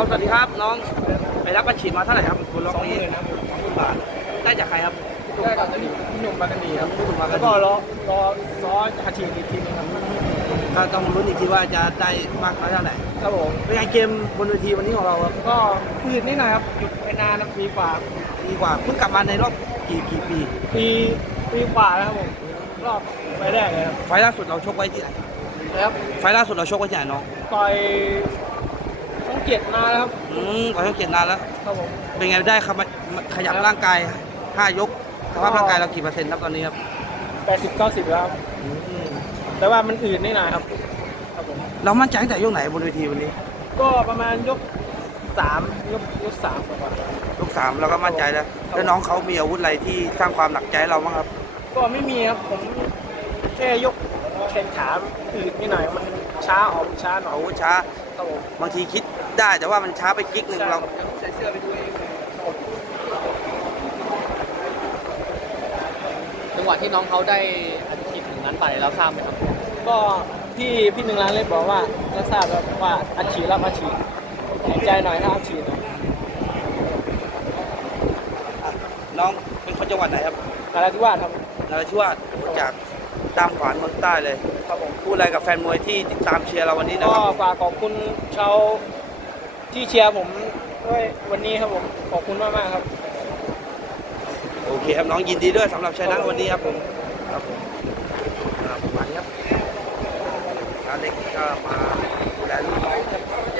เอาสวัสดีครับน้องไปรับประฉีดมาเท่าไหร่ครับบนสล็อกองหนี้มื่นนะครับสองหมื่นบาทได้จากใครครับได้กับพี่หนุ่มบากันดีครับพี่หนุ่มบากันดีแล้วก็รอรอซอสอาชีพอีกทีนึงครับก็ต้องลุ้นอีกทีว่าจะได้มากน้อยเท่าไหร่ครับผมเป็นไงเกมบนเวทีวันนี้ของเราครับก็พืชนิดหน่อยครับหยุดไปนานนะปีกว่าดีกว่าเพิ่งกลับมาในรอบกี่กี่ปี ปีปีกว่าแล้วครับผมรอบไปแรกเลยครับไฟล์ล่าสุดเราชกไว้ที่ไหน แล้วไฟล์ล่าสุดเราชกไว้ที่ไหนน้องต่อย ต้องเกียรติมาแล้วครับอืมก่อนช่องเกียรตินานแล้ว ครับผมเป็นไงได้ครับขยับร่างกายห้ายกสภาพร่างกายเรากี่เปอร์เซ็นต์ครับตอนนี้ครับแปดสิบเก้าสิบแล้วครับแต่ว่ามันอื่นนิดหน่อยครับ ครับผม เรามั่นใจตั้งแต่ยกไหนบนเวทีวันนี้ก็ประมาณยกสามยกยกสามก่อนยกสามเราก็มั่นใจแล้ว แล้วน้องเขามีอาวุธอะไรที่สร้างความหนักใจให้เราบ้างครับ ก็ไม่มีครับผมแค่ยกแขนขาอืดนิดหน่อยมันช้าออกช้าหน่อยอาวุธช้า ครับผมบางทีคิดได้แต่ว่ามันช้าไปกิ๊กหนึ่งเรา ใส่เสื้อไปด้วยจังหวะที่น้องเขาได้อัดฉีดถึงนั้นไปแล้วทราบไหมครับ ก็พี่พี่หนึ่งร้านเลยบอกว่าจะทราบแล้วว่าอัดฉีดรับอัดฉีดเห็นใจหน่อยถ้าอัดฉีดหน่อยน้องเป็นคนจังหวัดไหนครับกาลที่ว่าทนราธิวาสจาก ตามขวานเมืองใต้เลยำครับผมพูดอะไรกับแฟนมวยที่ติดตามเชียร์เราวันนี้นะก็ครับฝากขอบคุณชาวที่เชียร์ผมด้วยวันนี้ครับผมขอบคุณมากมากๆครับ โอเคครับน้องยินดีด้วยสำหรับชัยนะวันนี้ครับผมครับผมครับมาครับอาเล็กก็มาดูแลลูกน้องครับ